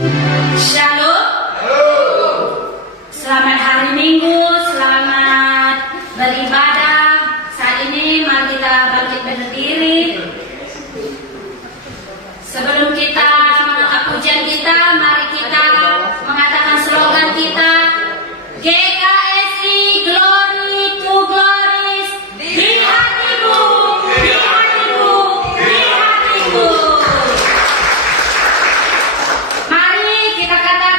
Shalom. Selamat hari Minggu, selamat beribadah. Saat ini mari kita bangkit berdiri. Sebelum kita mengangkat pujian kita, mari kita mengatakan slogan kita, GKSI Glory to Glories. Di hatimu, di hatimu, di hatimu. Mari kita katakan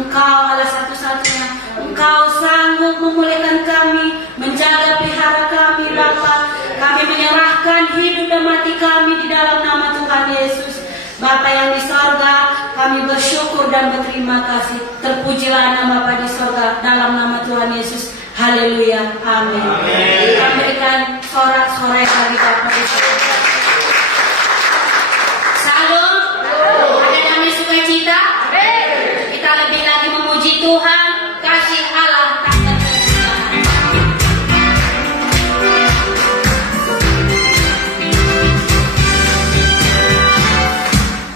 Engkau Allah satu-satunya. Engkau sanggup memulihkan kami, menjaga pelihara kami Bapa. Kami menyerahkan hidup dan mati kami di dalam nama Tuhan Yesus. Bapa yang di sorga, kami bersyukur dan berterima kasih. Terpujilah nama Bapa di sorga dalam nama Tuhan Yesus. Haleluya. Amin. Kita berikan sorak-sorai bagi Bapa di sorga. Salam. Ada damai sukacita. Kita lebih lagi memuji Tuhan. Kasih Allah tak terkendali.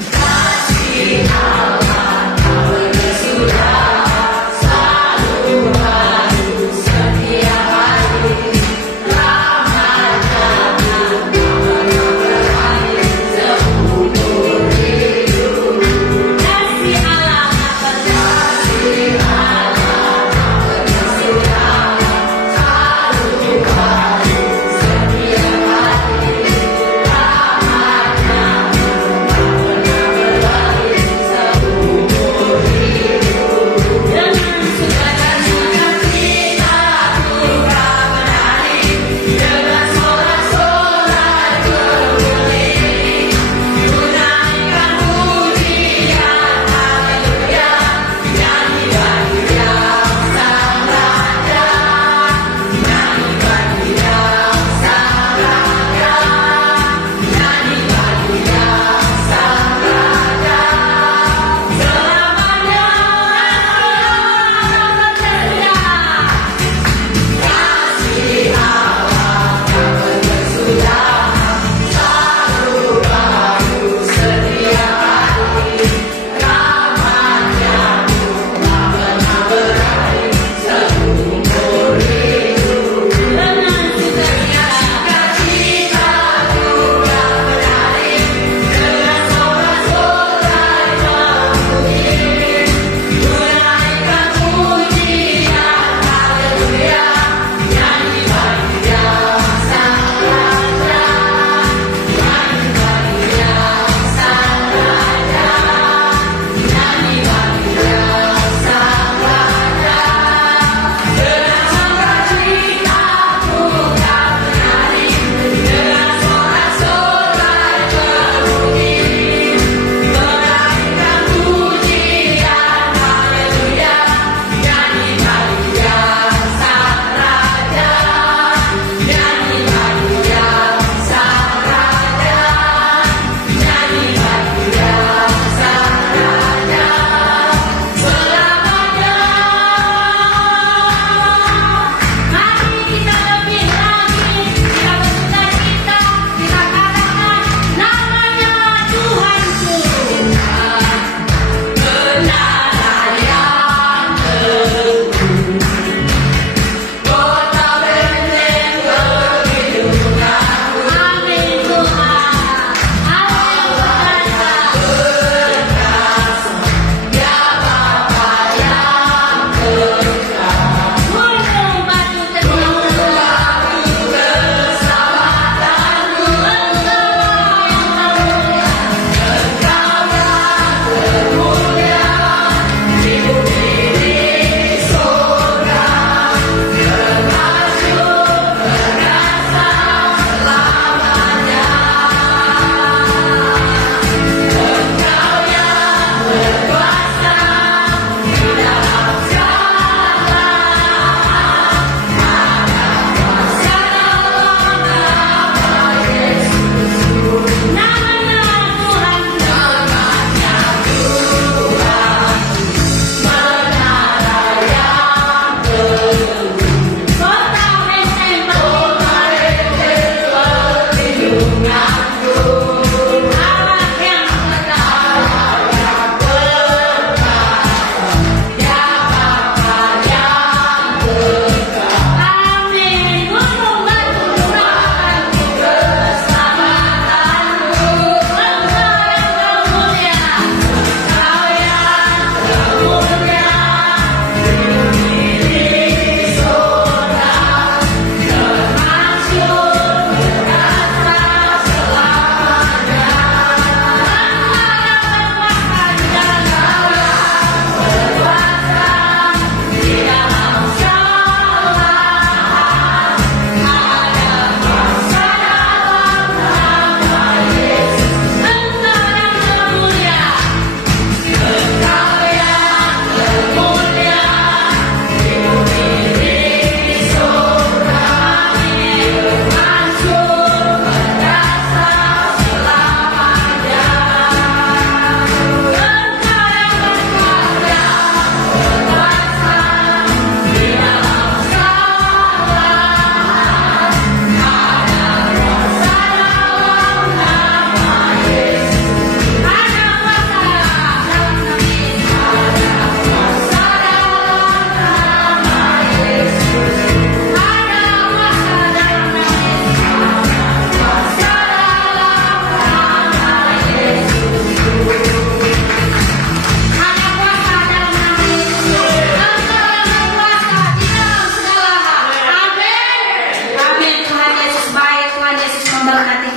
Kasih Allah sudah selalu baru setiap hari. Rahmat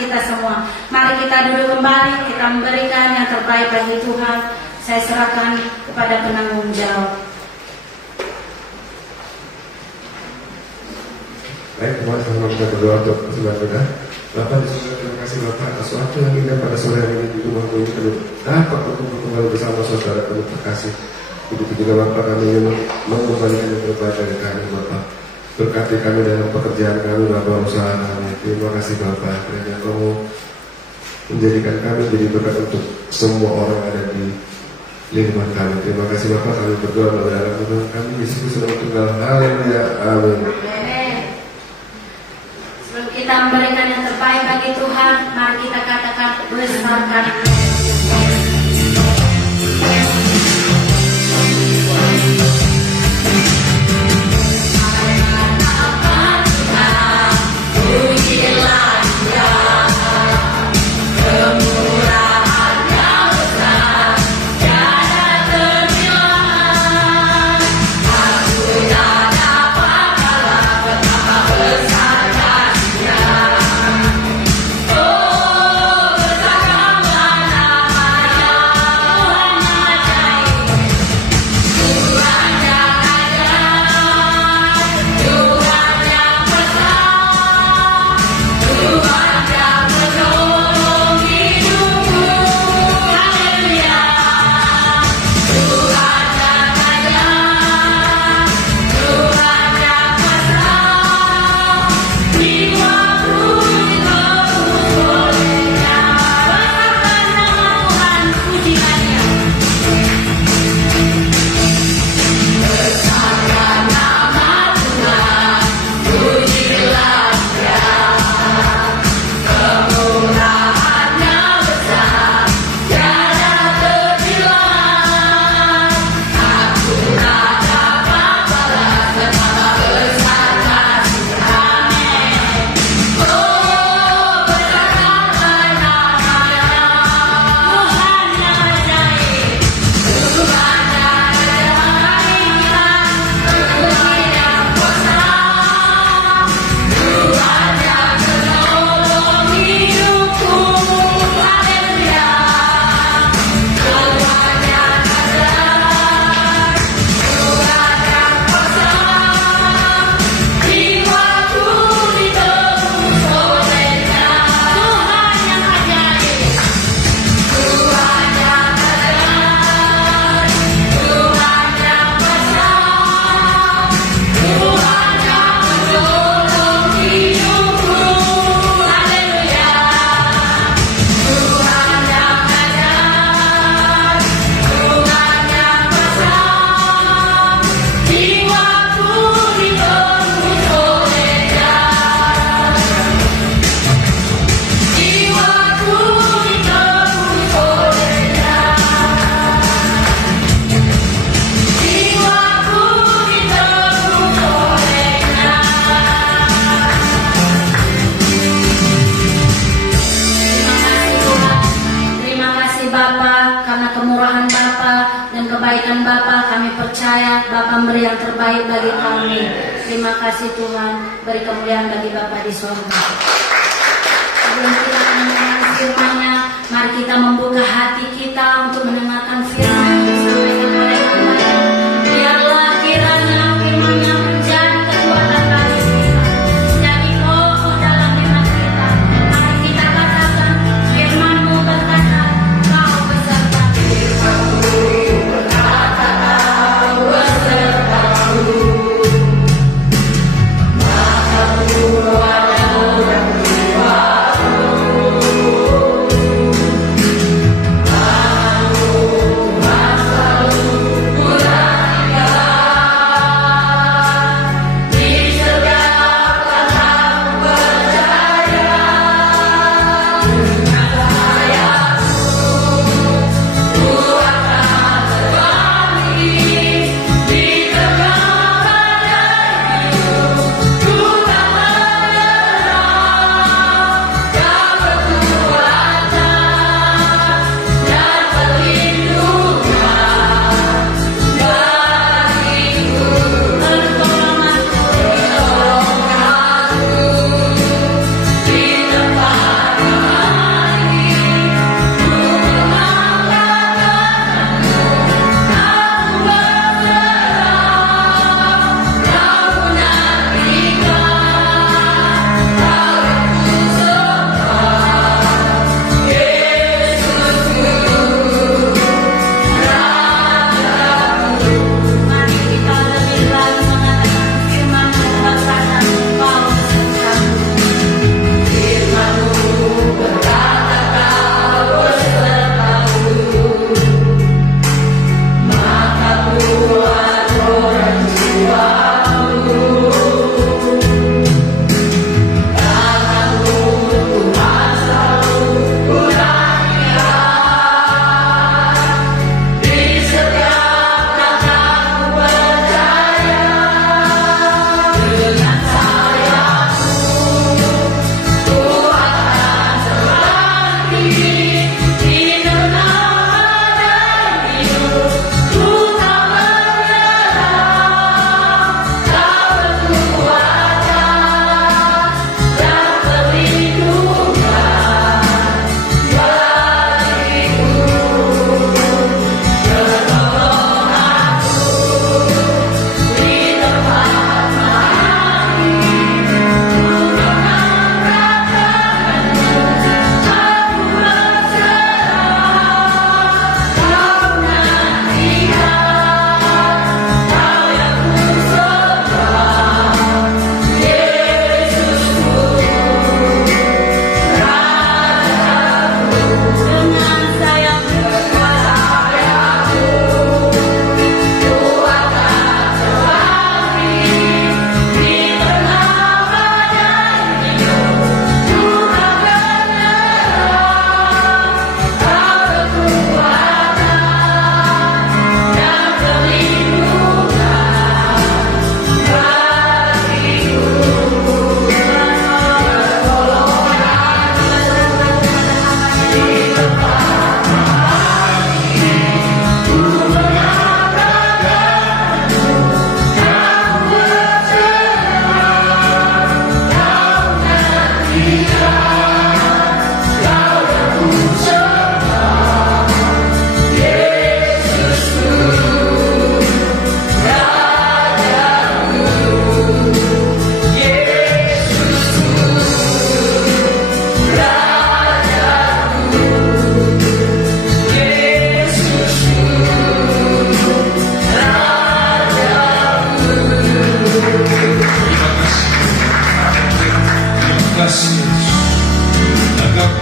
kita semua. Mari kita duduk kembali, kita memberikan yang terbaik bagi Tuhan. Saya serahkan kepada penanggung jawab. Baik, teman sama kita berdoa untuk saudara. Bapak di surga, terima kasih Bapak atas waktu yang indah pada sore hari ini di rumah ini kami dapat berkumpul kembali bersama saudara kami terkasih. Begitu juga Bapak kami ingin mengembalikan yang terbaik dari kami Bapak. Berkati kami dalam pekerjaan kami Bapak, usaha kami. Terima kasih Bapak, kiranya Kamu menjadikan kami jadi berkat untuk semua orang yang ada di lingkungan kami. Terima kasih Bapak, kami berdoa melalui dalam nama kami Yesus Kristus tunggal. Haleluya, amin. Sebelum kita memberikan yang terbaik bagi Tuhan, mari kita katakan besarkan. Memberi yang terbaik bagi kami. Terima kasih Tuhan. Beri kemuliaan bagi Bapa di surga. Sebelum kita mendengarkan firman-Nya, mari kita membuka hati kita untuk mendengarkan firman yang disampaikan oleh hamba-Nya. Biarlah kiranya firman-Nya menjadi kekuatan bagi kita, menjadi kokoh dalam iman kita. Mari kita katakan, firman-Mu berkata, Kau beserta. Firman-Mu berkata, Kau beserta. Maha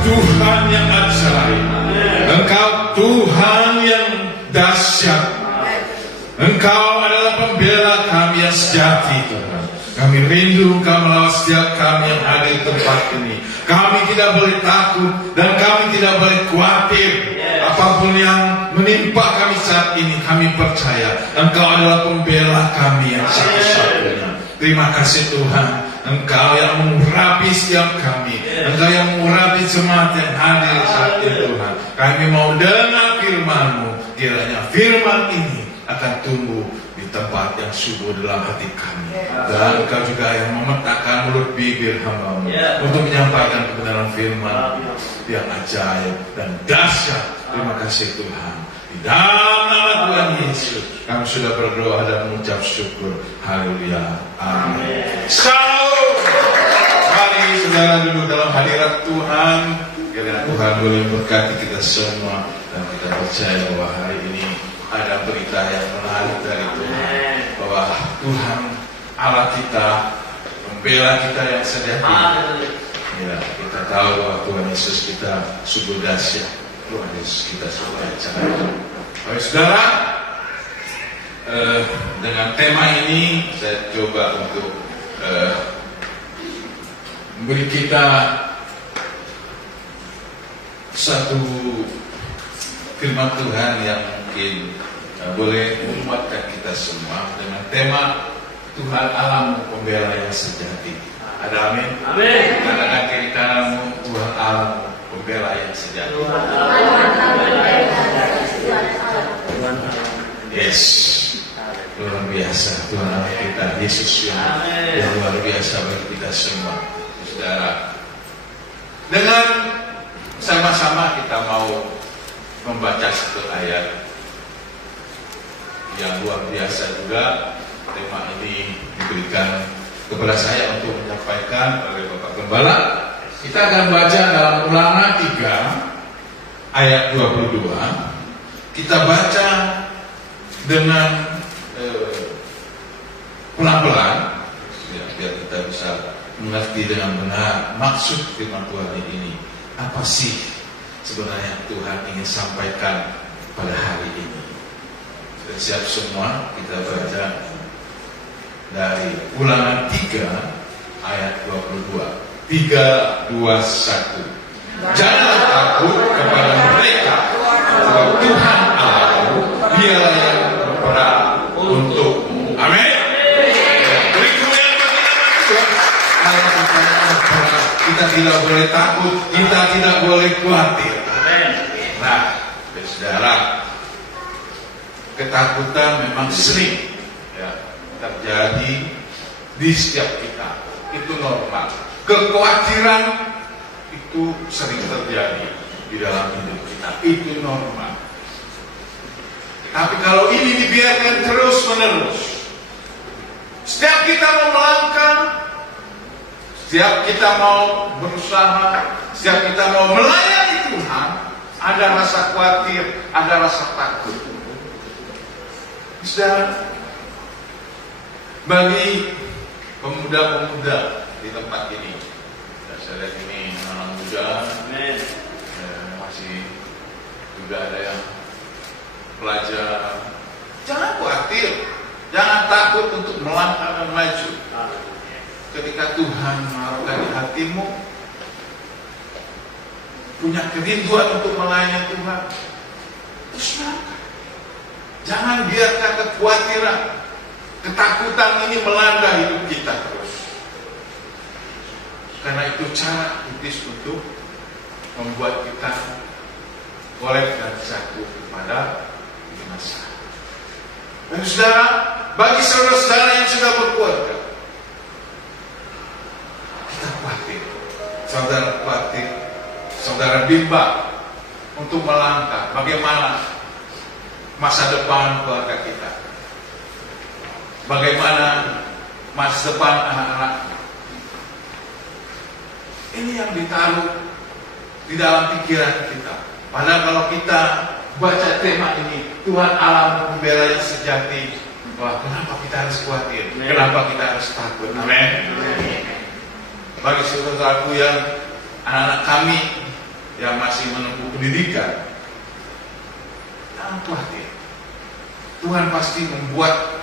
Tuhan yang ajaib. Engkau Tuhan yang dahsyat. Engkau adalah pembela kami yang sejati, Tuhan. Kami rindu Engkau melawat setiap kami yang ada di tempat ini. Kami tidak boleh takut dan kami tidak boleh khawatir. Apapun yang menimpa kami saat ini, kami percaya Engkau adalah pembela kami yang satu-satunya. Terima kasih Tuhan, Engkau yang mengurapi setiap kami, Engkau yang mengurapi jemaat yang hadir saat ini Tuhan. Kami mau dengar firman-Mu, kiranya firman ini akan tumbuh di tempat yang subur dalam hati kami. Dan Engkau juga yang memetakan mulut bibir hamba-Mu untuk menyampaikan kebenaran firman yang ajaib dan dahsyat. Terima kasih Tuhan. Di dalam nama Tuhan Yesus kami sudah berdoa dan mengucap syukur. Haleluya. Amin. Shalom. Mari saudara dulu dalam hadirat Tuhan. Kiranya Tuhan boleh memberkati kita semua. Dan kita percaya bahwa hari ini ada berita yang menarik dari Tuhan. Bahwa Tuhan Allah kita, membela kita yang sejati. Ya, kita tahu bahwa Tuhan Yesus kita sungguh dahsyat. Tuhan Yesus kita sungguh ajaib. Baik saudara, dengan tema ini saya coba untuk memberi kita satu firman Tuhan yang mungkin boleh menguatkan kita semua dengan tema Tuhan Allahmu pembela yang sejati. Ada amin? Amin. Katakan kiri kananmu, Tuhan Allahmu pembela yang sejati. Yes, luar biasa Tuhan Allah kita, Yesus yang luar biasa bagi kita semua. Saudara, dengan sama-sama kita mau membaca satu ayat yang luar biasa juga. Tema ini diberikan kepada saya untuk menyampaikan oleh Bapak Gembala. Kita akan baca dalam Ulangan 3 ayat 22. Kita baca dengan pelan-pelan ya, biar kita bisa mengerti dengan benar maksud firman Tuhan ini. Apa sih sebenarnya Tuhan ingin sampaikan pada hari ini? Sudah siap semua? Kita baca dari Ulangan 3 ayat 22. 3, 2, 1. Janganlah takut kepada mereka, sebab Tuhan Allahmu dialah yang berperang untukmu. Amin. Berikutnya kita tidak boleh takut, kita tidak boleh khawatir. Nah, saudara, ketakutan memang sering terjadi di setiap kita, itu normal. Kekhawatiran itu sering terjadi di dalam hidup kita, itu normal. Tapi kalau ini dibiarkan terus menerus, setiap kita mau melangkah, setiap kita mau berusaha, setiap kita mau melayani Tuhan, ada rasa khawatir, ada rasa takut. Saudara, bagi pemuda-pemuda di tempat ini, saya lihat ini anak muda, masih juga ada yang pelajar. Jangan khawatir, jangan takut untuk melangkah dan maju. Ketika Tuhan menaruhkan di hatimu, punya kerinduan untuk melayani Tuhan, terus langkah. Jangan biarkan kekhawatiran, ketakutan ini melanda hidup kita terus. Karena itu cara iblis untuk membuat kita golek dan jatuh kepada binasa. Dan saudara, bagi saudara-saudara yang sudah berkeluarga, kita khawatir, saudara khawatir, saudara bimbang untuk melangkah bagaimana masa depan keluarga kita, bagaimana masa depan anak-anak. Ini yang ditaruh di dalam pikiran kita. Padahal kalau kita baca tema ini, Tuhan Allahmu pembela yang sejati, wah, kenapa kita harus khawatir? Kenapa kita harus takut? Amin. Bagi saudaraku yang anak-anak kami yang masih menempuh pendidikan, jangan khawatir. Tuhan pasti membuat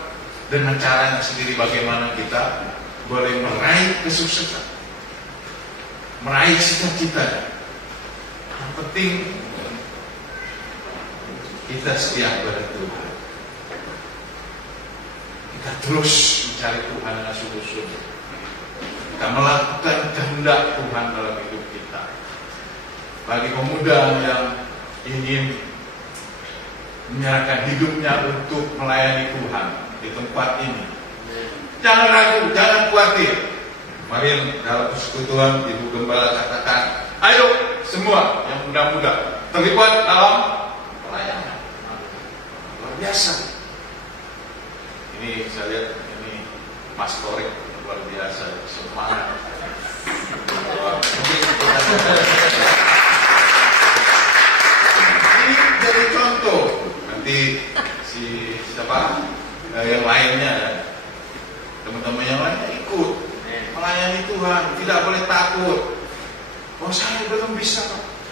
dengan caranya sendiri bagaimana kita boleh meraih kesuksesan, meraih cita-cita. Yang penting kita setia kepada Tuhan. Kita terus mencari Tuhan dengan sungguh-sungguh. Kita melakukan kehendak Tuhan dalam hidup kita. Bagi pemuda yang ingin menyerahkan hidupnya untuk melayani Tuhan di tempat ini, jangan ragu, jangan khawatir. Kemarin dalam persekutuan Ibu Gembala katakan, ayo semua yang muda-muda terlibat dalam pelayanan. Luar biasa. Ini saya lihat ini Mas Torik luar biasa, semangat. Ini jadi contoh. Nanti si siapa yang lainnya, teman-teman yang lainnya ikut melayani Tuhan, tidak boleh takut. Oh, saya belum bisa,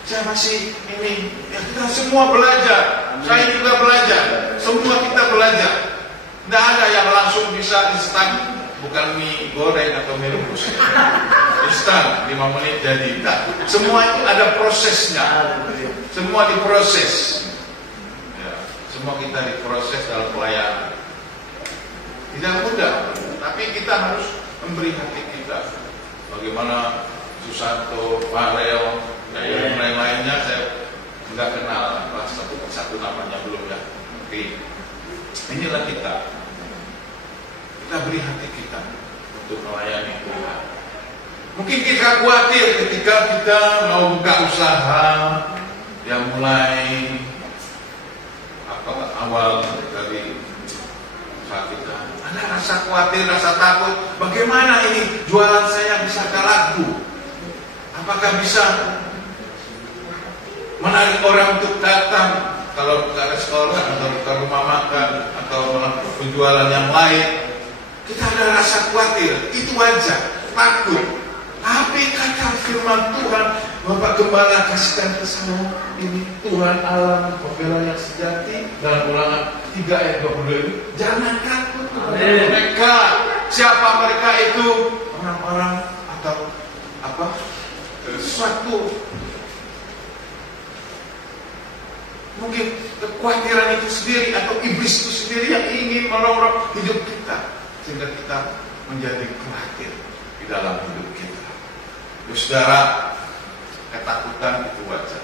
saya masih ini. Ya, kita semua belajar. Saya juga belajar. Semua kita belajar. Tidak ada yang langsung bisa instan, bukan mie goreng atau mie rebus. Instan 5 menit jadi. Tidak. Semua itu ada prosesnya. Semua diproses. Ya, semua kita diproses dalam pelayanan. Tidak mudah, tapi kita harus memberi hati kita. Bagaimana Susanto, Farel, dan yang lain-lainnya saya nggak kenal, satu persatu namanya belum ya. Tapi inilah kita beri hati kita untuk melayani Tuhan. Mungkin kita khawatir ketika kita mau buka usaha yang mulai awal dari usaha kita. Ada rasa khawatir, rasa takut. Bagaimana ini jualan saya bisa laku? Apakah bisa menarik orang untuk datang kalau ke restoran atau ke rumah makan atau penjualan yang lain? Kita ada rasa khawatir, itu wajar, takut. Tapi kata firman Tuhan, Bapak Gembala kasihkan ke saya ini, Tuhan Allah pembela yang sejati, dalam Ulangan 3 ayat 22. Jangan takut mereka. Siapa mereka itu? Orang-orang atau sesuatu. Mungkin kekhawatiran itu sendiri atau iblis itu sendiri yang ingin merongrong hidup kita, sehingga kita menjadi khawatir di dalam hidup kita. Saudara, ketakutan itu wajar.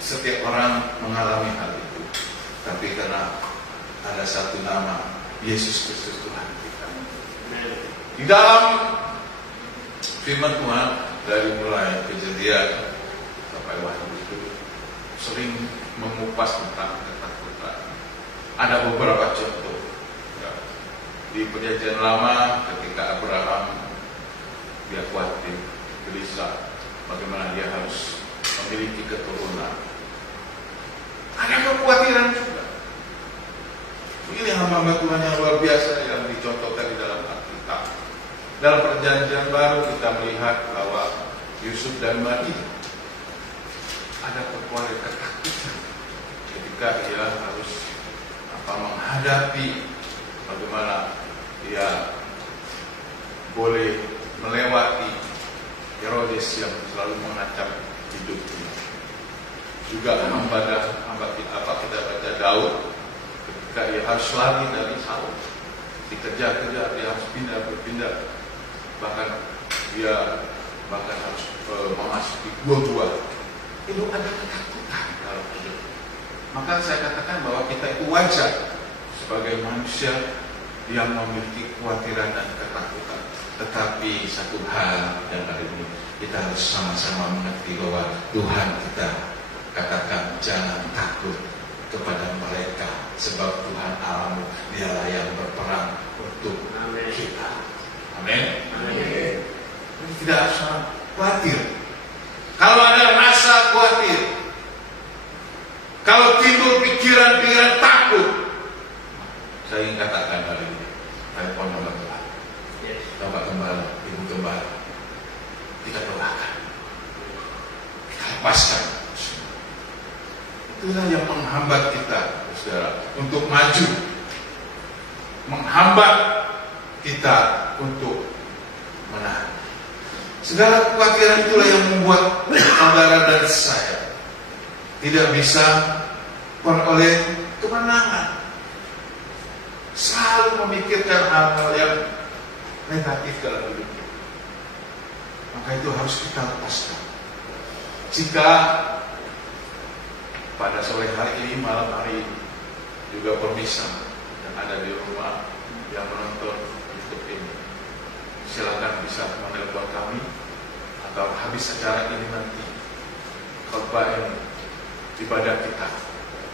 Setiap orang mengalami hal itu. Tapi karena ada satu nama, Yesus Kristus Tuhan kita. Di dalam firman Tuhan dari mulai Kejadian sampai Wahyu itu sering mengupas tentang ketakutan. Ada beberapa contoh. Di Perjanjian Lama, ketika Abraham dia khawatir, gelisah, bagaimana dia harus memiliki keturunan. Ada kekhawatiran juga. Ini hamba Tuhan yang luar biasa yang dicontohkan di dalam Alkitab. Dalam Perjanjian Baru kita melihat bahwa Yusuf dan Maria ada kekhawatiran, ketakutan ketika dia harus menghadapi bagaimana dia boleh melewati Herodes yang selalu mengancam hidupnya. Juga kita baca Daud ketika dia harus lari dari Saul, dikejar-kejar, dia harus berpindah, bahkan dia harus memasuki gua-gua. Itu ada ketakutan dalam hidup. Maka saya katakan bahwa kita itu wajar sebagai manusia yang memiliki kekhawatiran dan ketakutan. Tetapi satu hal yang hari ini kita harus sama-sama mengerti bahwa Tuhan kita katakan jangan takut kepada mereka, sebab Tuhan Allahmu dialah yang berperang untuk kita. Amin. Tidak usah khawatir. Kalau ada rasa khawatir, kalau timbul pikiran-pikiran takut, saya ingin katakan hari ini, telepon nomor Tuhan, Bapak Gembala, Ibu Gembala, kita doakan. lepaskan. Itulah yang menghambat kita, saudara, untuk maju, menghambat kita untuk menang. Segala kekhawatiran itulah yang membuat saudara dan saya tidak bisa peroleh kemenangan. Selalu memikirkan hal-hal yang negatif dalam hidup kita. Maka itu harus kita lepaskan. Jika pada sore hari ini, malam hari ini juga pemirsa yang ada di rumah yang menonton YouTube ini, silakan bisa menelpon kami atau habis acara ini nanti khotbah ini, ibadah kita.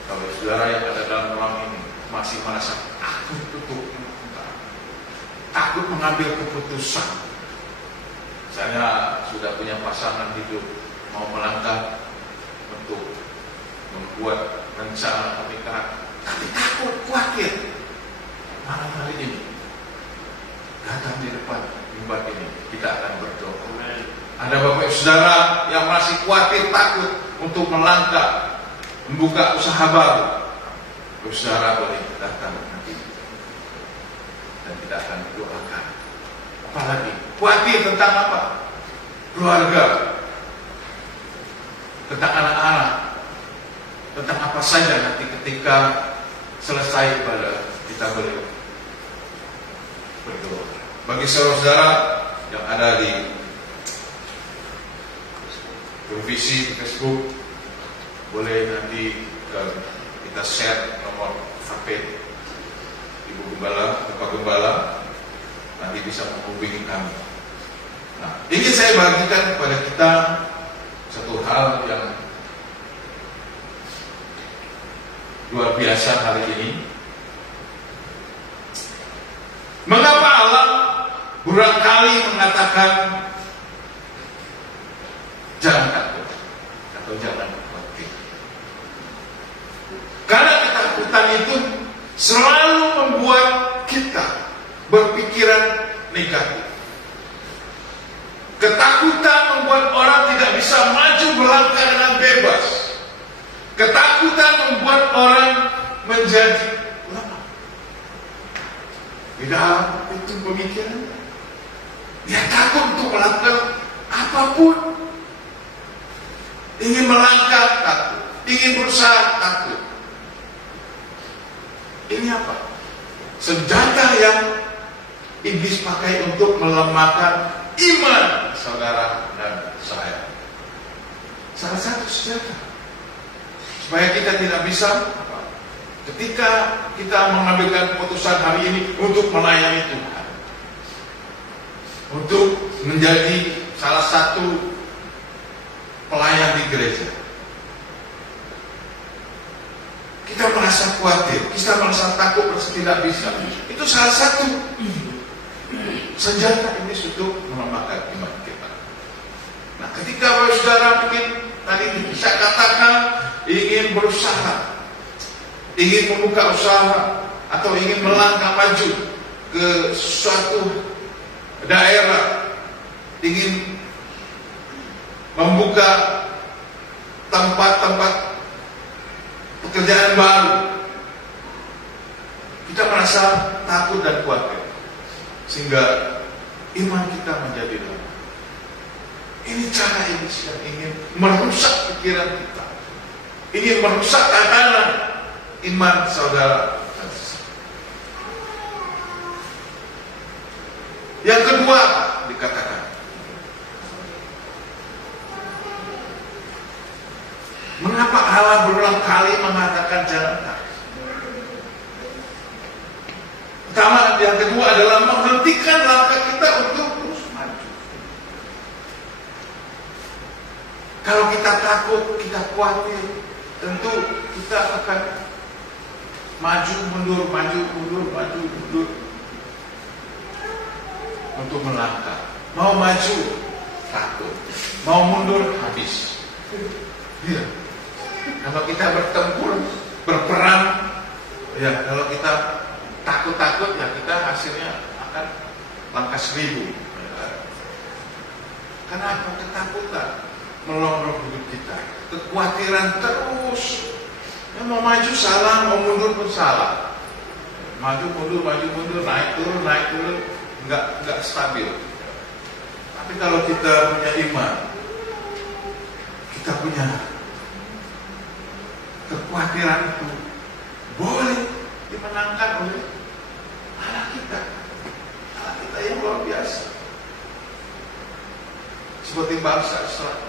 Kalau saudara yang ada dalam ruang ini masih merasa takut mengambil keputusan, saya sudah punya pasangan hidup, mau melangkah untuk membuat rencana pernikahan, tapi takut, khawatir. Malam hari ini datang di depan mimbar ini, kita akan berdoa. Ada bapak saudara yang masih khawatir, takut untuk melangkah, membuka usaha baru, saudara boleh datang nanti dan kita akan doakan. Apalagi khawatir tentang apa? Keluarga, tentang anak-anak, tentang apa saja nanti ketika selesai ibadah kita boleh berdoa. Bagi saudara yang ada di televisi, Facebook, boleh nanti kita share nomor HP Ibu Gembala, Bapak Gembala, nanti bisa menghubungi kami. Nah, ingin saya bagikan kepada kita satu hal yang luar biasa hari ini. Mengapa Allah berulang kali mengatakan jangan takut atau jangan khawatir? Karena ketakutan itu selalu membuat kita berpikiran negatif. Ketakutan membuat orang tidak bisa maju melangkah dengan bebas. Ketakutan membuat orang menjadi lemah. Di dalam itu pemikiran, dia takut untuk melakukan apapun. Ingin melangkah takut, ingin berusaha takut. Ini apa? Senjata yang iblis pakai untuk melemahkan iman saudara dan saya. Salah satu senjata supaya kita tidak bisa ketika kita mengambilkan keputusan hari ini untuk melayani Tuhan, untuk menjadi salah satu pelayan di gereja. Kita merasa khawatir, kita merasa takut, merasa tidak bisa. Itu salah satu senjata ini untuk melemahkan iman kita. Nah, ketika saudara mungkin tadi bisa katakan ingin berusaha, ingin membuka usaha, atau ingin melangkah maju ke suatu daerah, ingin membuka tempat-tempat pekerjaan baru, kita merasa takut dan khawatir sehingga iman kita menjadi lemah. Ini cara iblis yang ingin merusak pikiran kita, ingin merusak tatanan iman saudara. Yang kedua dikatakan, mengapa Allah berulang kali mengatakan jangan takut? Pertama, yang kedua adalah menghentikan langkah kita untuk terus maju. Kalau kita takut, kita khawatir, tentu kita akan maju mundur, maju mundur, maju mundur untuk melangkah. Mau maju takut, mau mundur habis. Ya. Kalau kita bertempur, berperang, ya kalau kita takut-takut, ya kita hasilnya akan langkah 1000. Karena ketakutan melongrong hidup kita. kekhawatiran terus. Yang mau maju salah, mau mundur pun salah. Maju mundur, naik turun, nggak stabil. Tapi kalau kita punya iman, kita punya kekhawatiran itu boleh dimenangkan oleh Allah kita yang luar biasa. Seperti bangsa Israel.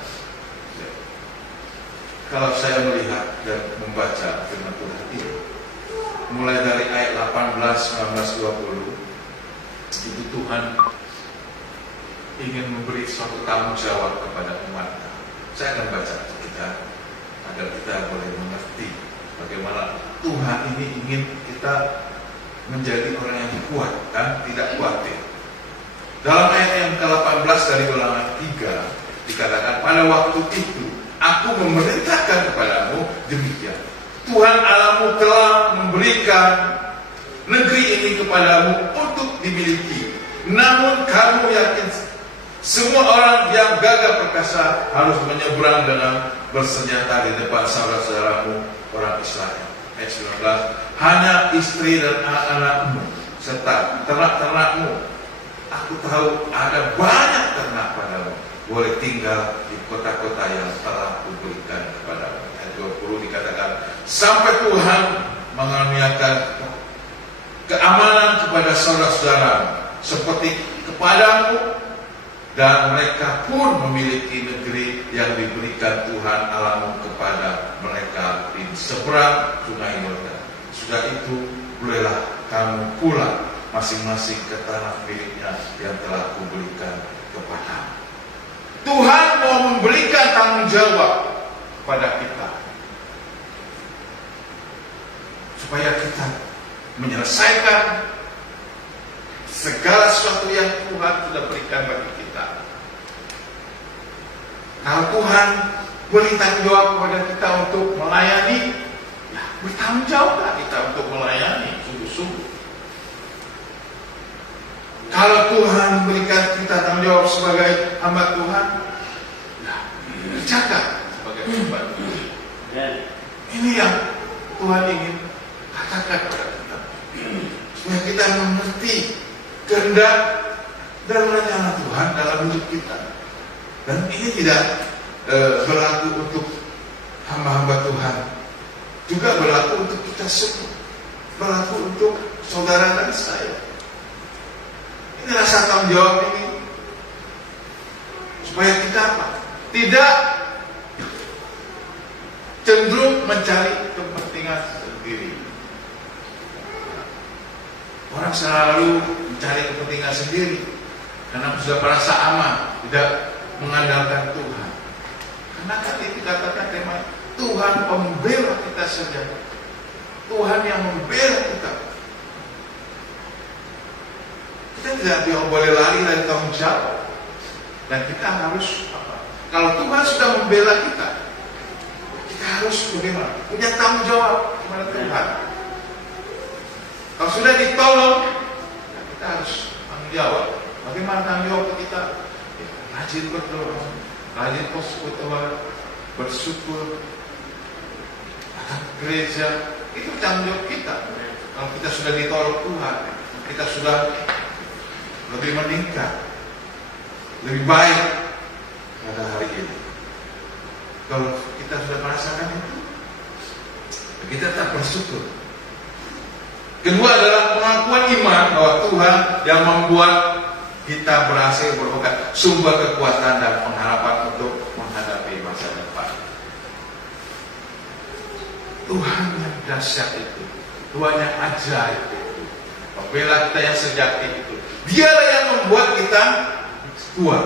Kalau saya melihat dan membaca firman Tuhan ini, mulai dari ayat 18, 19, 20, itu Tuhan ingin memberi suatu tanggung jawab kepada umatnya. Saya akan baca untuk kita agar kita boleh mengerti bagaimana Tuhan ini ingin kita menjadi orang yang kuat dan tidak khawatir. Dalam ayat yang ke-18 dari Ulangan 3 dikatakan, pada waktu itu aku memerintahkan kepadamu demikian, Tuhan Allahmu telah memberikan negeri ini kepadamu untuk dimiliki. Namun kamu yakin semua orang yang gagah perkasa harus menyeberang dengan bersenjata di depan saudara-saudaramu orang Israel. Ayat 19, hanya istri dan anak-anakmu serta ternak-ternakmu. Aku tahu ada banyak ternak padamu, boleh tinggal di kota-kota yang telah kuberikan kepadamu. Ayat 20 dikatakan, sampai Tuhan mengaruniakan keamanan kepada saudara-saudara seperti kepadamu, dan mereka pun memiliki negeri yang diberikan Tuhan Allahmu kepada mereka di seberang sungai Yordan. Sudah itu, bolehlah kamu pulang masing-masing ke tanah miliknya yang telah kuberikan kepadamu. Tuhan mau memberikan tanggung jawab kepada kita, supaya kita menyelesaikan segala sesuatu yang Tuhan sudah berikan bagi kita. Kalau Tuhan beri tanggung jawab kepada kita untuk melayani, ya bertanggung jawablah kita untuk melayani sungguh-sungguh. Kalau Tuhan berikan kita tanggung jawab sebagai hamba Tuhan, ya kerjakan sebagai hamba Tuhan. Ini yang Tuhan ingin katakan kepada kita, supaya kita mengerti kehendak dan rencana Tuhan dalam hidup kita. Dan ini tidak berlaku untuk hamba-hamba Tuhan, juga berlaku untuk kita semua, berlaku untuk saudara dan saya. Ini rasa tanggung jawab ini, supaya kita apa? Tidak cenderung mencari kepentingan sendiri. Orang selalu mencari kepentingan sendiri karena sudah merasa aman, tidak mengandalkan Tuhan. Karena tadi dikatakan tema Tuhan pembela kita saja, Tuhan yang membela kita. Kita tidak boleh lari dari tanggung jawab, dan kita harus apa? Kalau Tuhan sudah membela kita, kita harus bagaimana? Punya tanggung jawab kepada Tuhan. Kalau sudah ditolong, kita harus tanggung jawab. Bagaimana tanggung jawab kita? Ya, rajin berdoa, rajin posko Tuhan, bersyukur, datang ke gereja. Itu tanggung jawab kita. Kalau kita sudah ditolong Tuhan, kita sudah lebih meningkat, lebih baik pada hari ini. Kalau kita sudah merasakan itu, kita tetap bersyukur. Kedua adalah pengakuan iman bahwa Tuhan yang membuat kita berhasil merupakan sumber kekuatan dan pengharapan untuk menghadapi masa depan. Tuhan yang dahsyat itu, Tuhan yang ajaib itu, pembela kita yang sejati itu, Dialah yang membuat kita kuat.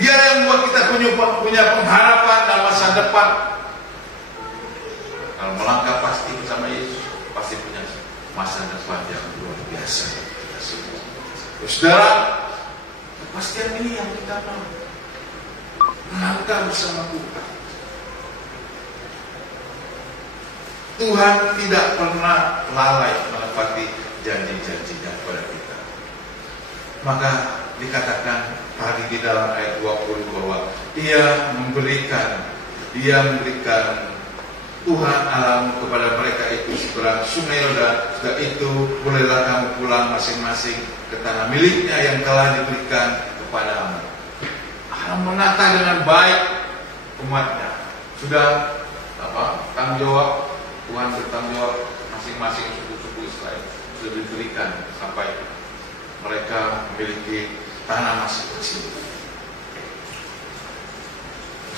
Dialah yang membuat kita punya pengharapan dan masa depan. Kalau melangkah pasti bersama Yesus, pasti punya masa depan yang luar biasa. Kita semua. Saudara, kepastian ini yang kita mau. Melangkah bersama Tuhan. Tuhan tidak pernah lalai menepati janji-janjinya kepada kita. Maka dikatakan tadi di dalam ayat 20 bahwa Ia memberikan Dia memberikan Tuhan Allahmu kepada mereka itu seberang sungai Yordan. Sudah itu bolehlah kamu pulang masing-masing ke tanah miliknya yang telah diberikan kepadamu. Allah menata dengan baik umatnya. Sudah tanggung jawab, Tuhan bertanggung jawab masing-masing suku-suku Israel sudah diberikan sampai mereka memiliki tanah masih kecil.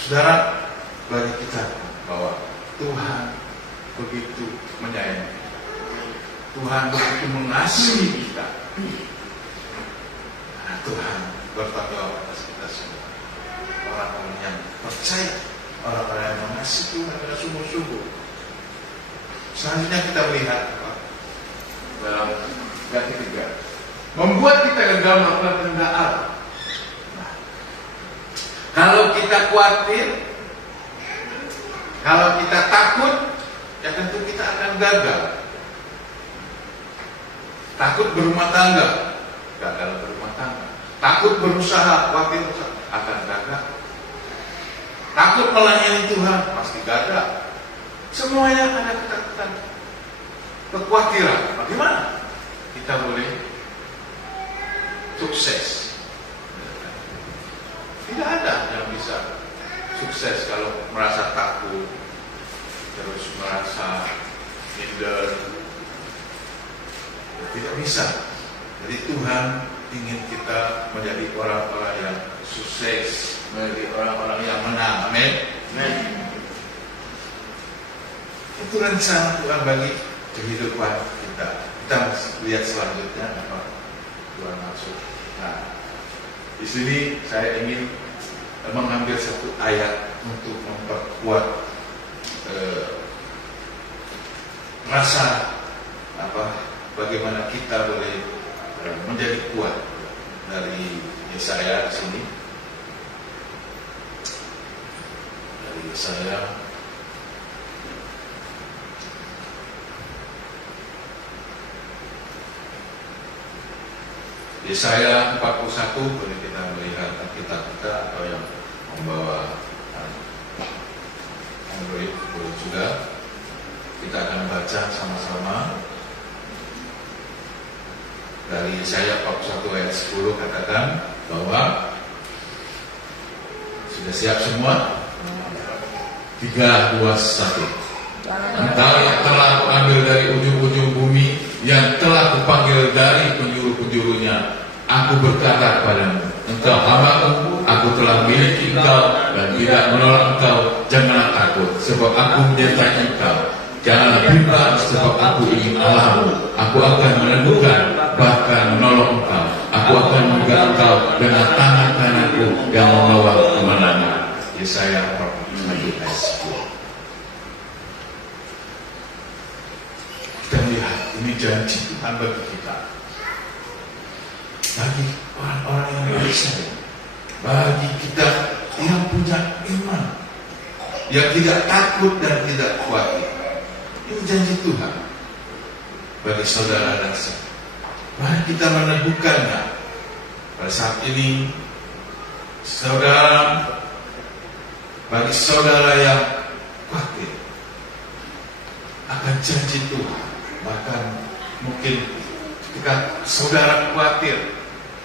Saudara, bagi kita bahwa Tuhan begitu menyayangi, Tuhan begitu mengasihi kita. Nah, Tuhan bertanggung jawab atas kita semua. Orang-orang yang percaya, orang-orang yang mengasihi Tuhan dengan sungguh-sungguh. Selanjutnya kita melihat dalam ayat 3, membuat kita gagal melakukan kehendak Allah. Nah, kalau kita khawatir, kalau kita takut, ya tentu kita akan gagal. Takut berumah tangga, gagal berumah tangga. Takut berusaha, khawatir akan gagal. Takut melayani Tuhan, pasti gagal. Semuanya ada ketakutan, kekhawatiran. Bagaimana kita boleh sukses? Tidak ada yang bisa sukses kalau merasa takut, terus merasa minder. Tidak bisa. Jadi Tuhan ingin kita menjadi orang-orang yang sukses, menjadi orang-orang yang menang. Amin. Itu rencana Tuhan bagi kehidupan kita. Kita lihat selanjutnya apa Tuhan maksud. Nah, di sini saya ingin mengambil satu ayat untuk memperkuat rasa bagaimana kita boleh menjadi kuat dari Yesaya di sini. Dari Yesaya Yesaya 41, boleh kita melihat Alkitab kita atau yang membawa Android boleh juga. Kita akan baca sama-sama dari Yesaya 41 ayat 10, katakan bahwa sudah siap semua? 3, 2, 1. Engkau yang telah kuambil dari ujung-ujung bumi, yang telah kupanggil dari penjuru-penjurunya, aku berkata kepadamu, engkau hamba-Ku, aku telah miliki engkau dan tidak menolak engkau. Janganlah takut, sebab aku menyertai engkau. Janganlah bimbang, sebab aku ingin Allahmu. Aku akan meneguhkan, bahkan menolong engkau. Aku akan memegang engkau dengan tangan kananku yang membawa kemenangan. Yesaya 41 ayat 10. Kita lihat ini janji Tuhan bagi kita, bagi orang-orang yang percaya, bagi kita yang punya iman, yang tidak takut dan tidak khawatir. Ini janji Tuhan bagi saudara dan saya. Mari kita meneguhkannya. Pada saat ini, saudara, bagi saudara yang khawatir akan janji Tuhan, bahkan mungkin ketika saudara khawatir,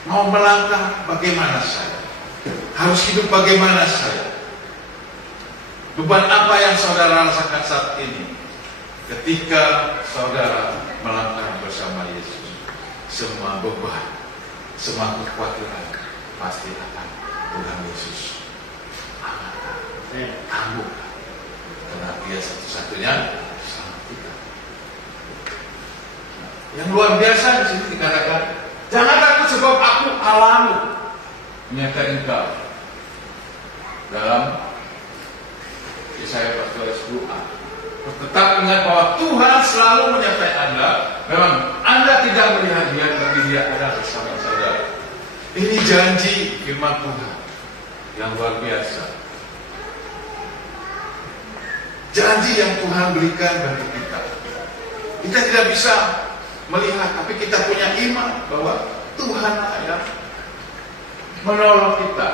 mau melangkah bagaimana saya, harus hidup bagaimana saya, beban apa yang saudara rasakan saat ini. Ketika saudara melangkah bersama Yesus, semua beban, semua kekhawatiran pasti akan Tuhan Yesus tanggung, karena Dia satu-satunya sama kita. Yang luar biasa di sini dikatakan, jangan takut sebab aku Allahmu, menyertai engkau. Dalam Yesaya 41 ayat 10a. Tetap ingat bahwa Tuhan selalu menyertai Anda. Memang Anda tidak melihat Dia, tapi Dia ada bersama saudara. Ini janji firman Tuhan yang luar biasa. Janji yang Tuhan berikan bagi kita. Kita tidak bisa melihat, tapi kita punya iman bahwa Tuhanlah yang menolong kita.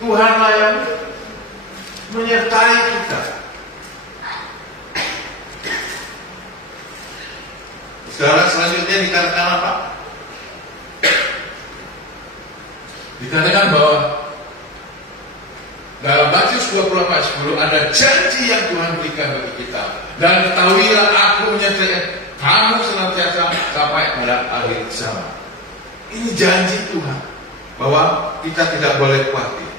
Tuhanlah yang menyertai kita. Sekarang selanjutnya dikatakan apa? Dikatakan bahwa dalam Matius 28:10 ada janji yang Tuhan berikan bagi kita. Dan ketahuilah aku menyertai kamu senantiasa sampai pada akhir zaman. Ini janji Tuhan bahwa kita tidak boleh khawatir.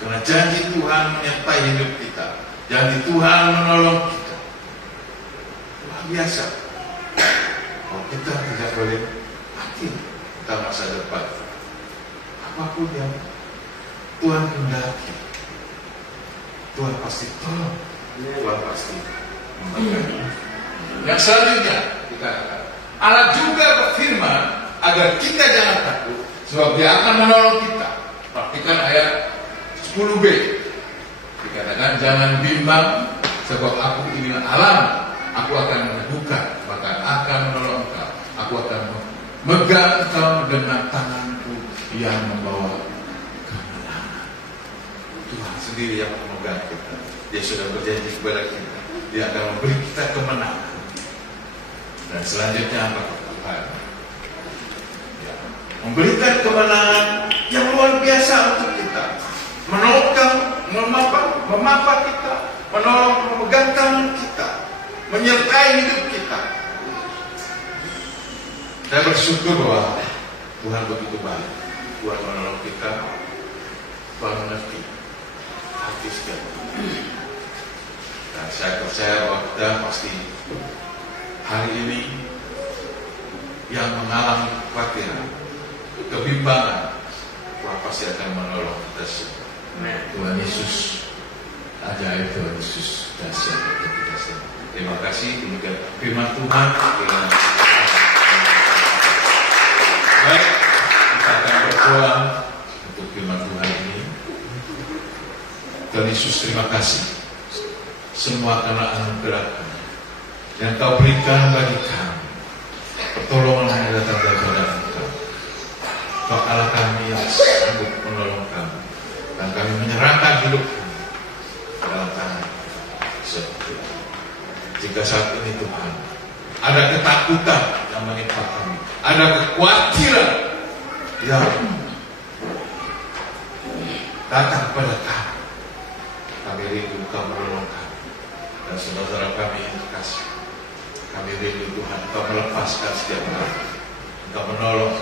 Karena janji Tuhan menyertai hidup kita. Janji Tuhan menolong kita. Luar biasa. Kalau kita tidak boleh khawatir tentang masa depan. Apapun yang Tuhan kehendaki, Tuhan pasti tolong. Tuhan pasti membantu. Yang selanjutnya dikatakan, Allah juga berfirman agar kita jangan takut, sebab Dia akan menolong kita. Praktikan ayat 10b. Dikatakan jangan bimbang, sebab aku inilah Allah. Aku akan meneguhkan, bahkan akan menolong engkau. Aku akan memegang engkau dengan tanganku yang membawa kemenangan. Tuhan sendiri yang memegang kita. Dia sudah berjanji kepada kita, Dia akan memberi kita kemenangan. Dan selanjutnya apa Tuhan? Ya, memberikan kemenangan yang luar biasa untuk kita, menolong, memampat kita, menolong, memegang tangan kita, menyertai hidup kita. Saya bersyukur bahwa Tuhan begitu baik. Tuhan menolong kita, Tuhan mengerti hati sekali. Dan saya percaya bahwa kita pasti hari ini yang mengalami kekhawatiran, kebimbangan, Tuhan pasti akan menolong kita semua. Tuhan Yesus ajaib, Tuhan Yesus dahsyat untuk kita semua. Terima kasih. Demikian firman Tuhan. Baik, kita akan berdoa untuk firman Tuhan ini. Tuhan Yesus, terima kasih semua karena anugerah yang Kau berikan bagi kami. Pertolongan yang datang daripada Engkau. Kau Allah kami yang sanggup menolong kami, dan kami menyerahkan hidup kami dalam tangan seperti itu. Jika saat ini Tuhan ada ketakutan yang menimpa kami, ada kekhawatiran yang datang kepada kami rindu Kau menolong kami. Dan saudara kami yang terkasih, kami rindu Tuhan Kau melepaskan setiap hari, Kau menolong.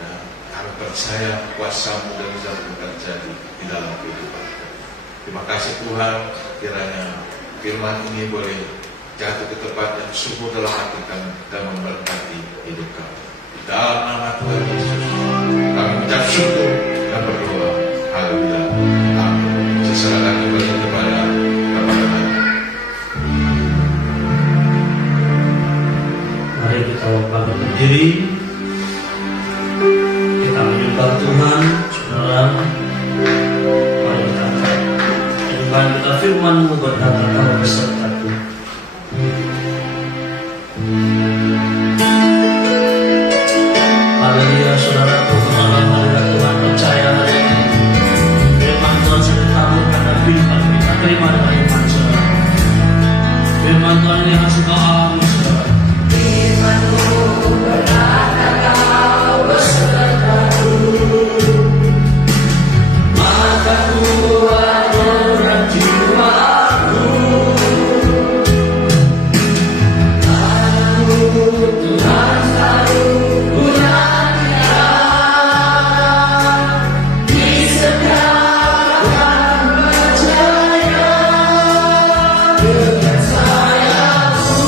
Dan kami percaya kuasa-Mu dan bisa terjadi di dalam kehidupan kami. Terima kasih Tuhan, kiranya firman ini boleh jatuh ke tempat yang subur dalam hati kami dan memberkati hidup kami. Di dalam nama Tuhan Yesus kami mengucap syukur dan berdoa. Haleluya. Amin. Seserahkan kembali kepada Bapa. Mari kita bangkit berdiri. Kita menyembah Tuhan, saudara. Mari kita Tuhan, kita firman-Mu berkata, Kau besertaku. Haleluya, saudaraku, kemarin Tuhan percaya hari ini firman Tuhan sudah taburkan dan firman kita terima dengan iman, saudara. Firman Tuhan yang harus kau alami, saudara. Firman-Mu berkata Kau besertaku, maka kuat orang jiwaku. Tuhan selalu kurnia disediakan percaya dengan sayamu.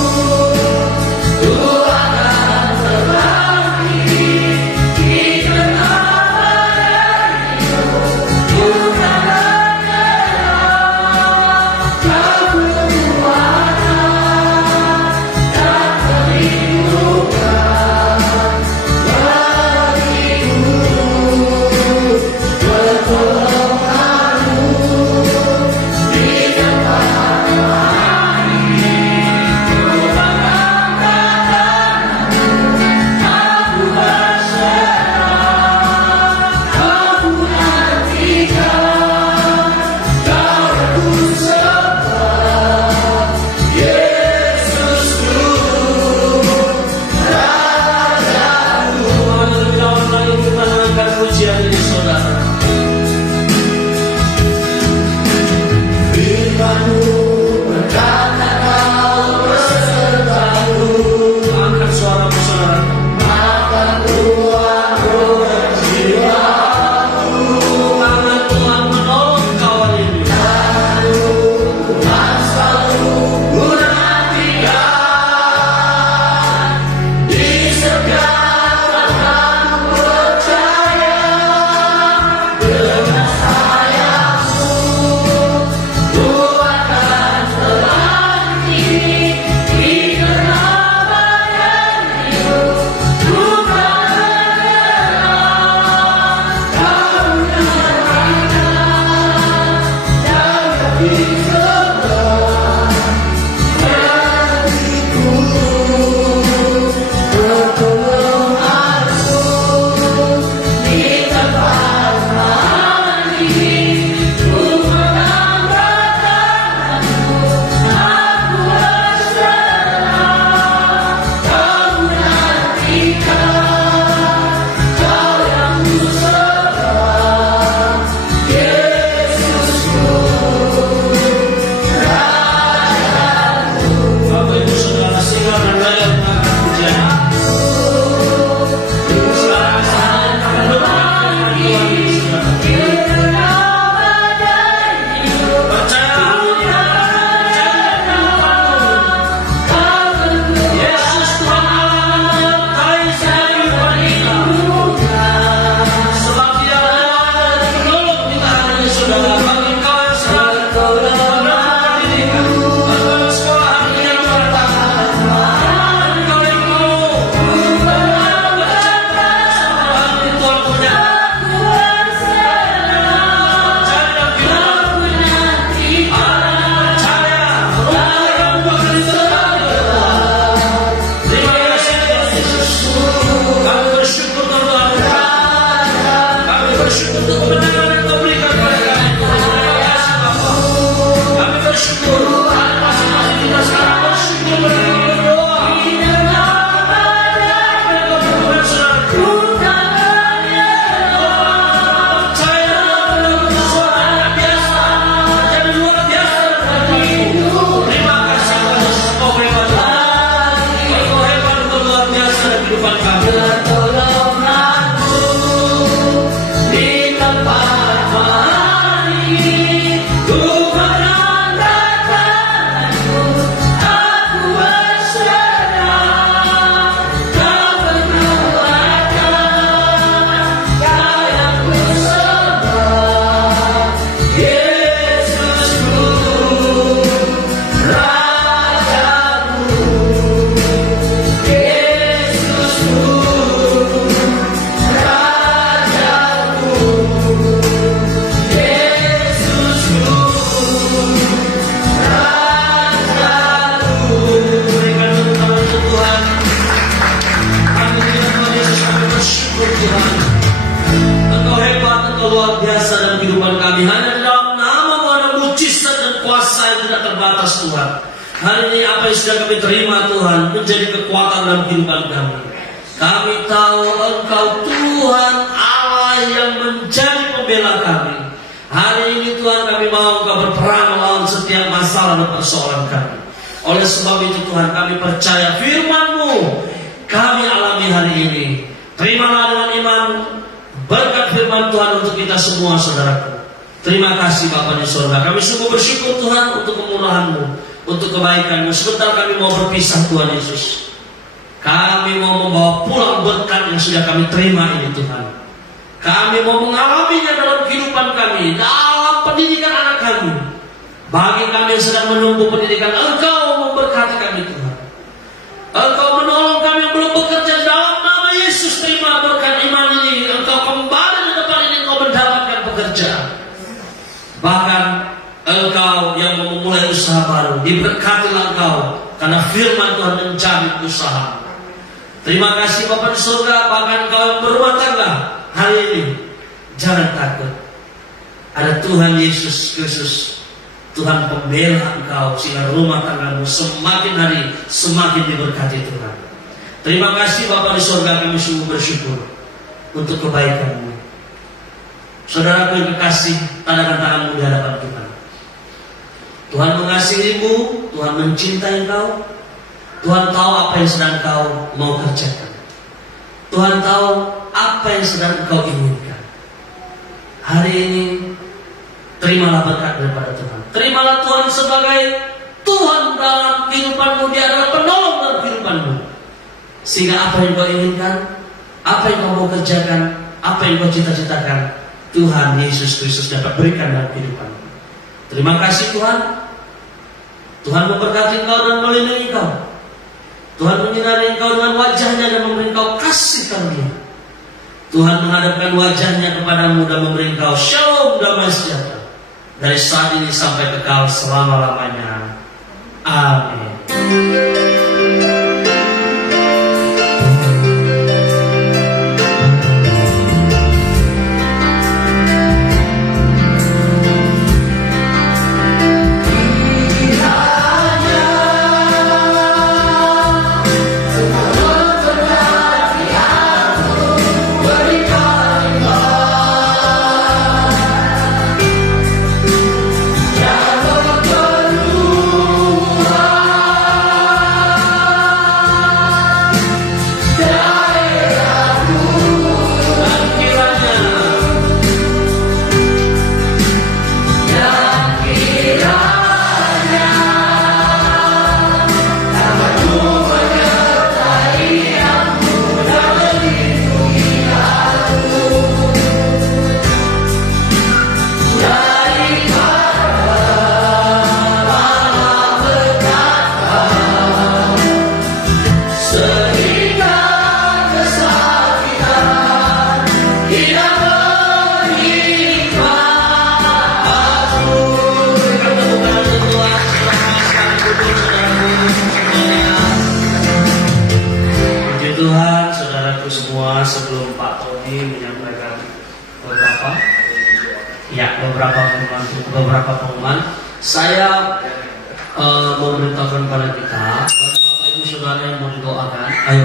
Tuhan. Hari ini apa yang sudah kami terima Tuhan menjadi kekuatan dalam kehidupan kami. Kami tahu Engkau Tuhan Allah yang menjadi pembela kami. Hari ini Tuhan kami mau Engkau berperang melawan setiap masalah dan persoalan kami. Oleh sebab itu Tuhan kami percaya firman-Mu kami alami hari ini. Terimalah dengan iman berkat firman Tuhan untuk kita semua saudaraku. Terima kasih Bapa di surga. Kami sungguh bersyukur Tuhan untuk kemurahan-Mu, untuk kebaikan-Mu. Sebentar kami mau berpisah Tuhan Yesus. Kami mau membawa pulang berkat yang sudah kami terima ini Tuhan. Kami mau mengalaminya dalam kehidupan kami, dalam pendidikan anak kami. Bagi kami yang sedang menunggu pendidikan, Engkau memberkati kami Tuhan. Engkau menolong kami yang belum bekerja, dalam nama Yesus terima berkat iman ini. Engkau kembali di depan ini, Engkau mendapatkan pekerjaan. Bahkan Engkau yang memulai usaha baru, diberkatilah Engkau karena firman Tuhan menjadi usaha. Terima kasih Bapa di surga. Bahkan Engkau yang berumah tangga hari ini, jangan takut. Ada Tuhan Yesus Kristus, Tuhan pembela Engkau, sehingga rumah tanggamu semakin hari semakin diberkati Tuhan. Terima kasih Bapa di surga. Kami sungguh bersyukur untuk kebaikan-Mu. Saudaraku yang kekasih, tadakan tanganmu di hadapan Tuhan. Tuhan mengasihi-Mu, Tuhan mencintai Engkau. Tuhan tahu apa yang sedang Engkau mau kerjakan. Tuhan tahu apa yang sedang Engkau inginkan. Hari ini terimalah berkat daripada Tuhan. Terimalah Tuhan sebagai Tuhan dalam kehidupan-Mu. Dia adalah penolong dalam kehidupan-Mu. Sehingga apa yang Kau inginkan, apa yang Kau mau kerjakan, apa yang Kau cita-citakan, Tuhan Yesus Kristus dapat berikan dalam kehidupan. Terima kasih Tuhan. Tuhan memberkati Engkau dan melindungi Engkau. Tuhan menyinari Engkau dengan wajahnya dan memberi Engkau kasih karunia. Tuhan menghadapkan wajahnya kepadamu dan memberi Engkau shalom damai sejahtera. dari saat ini sampai kekal selama-lamanya. Amin. Tuhan, saudaraku semua, sebelum Pak Tony menyampaikan beberapa pengumuman, saya memberitahukan pada kita, bagi Bapak Ibu Saudara yang mau didoakan, ayo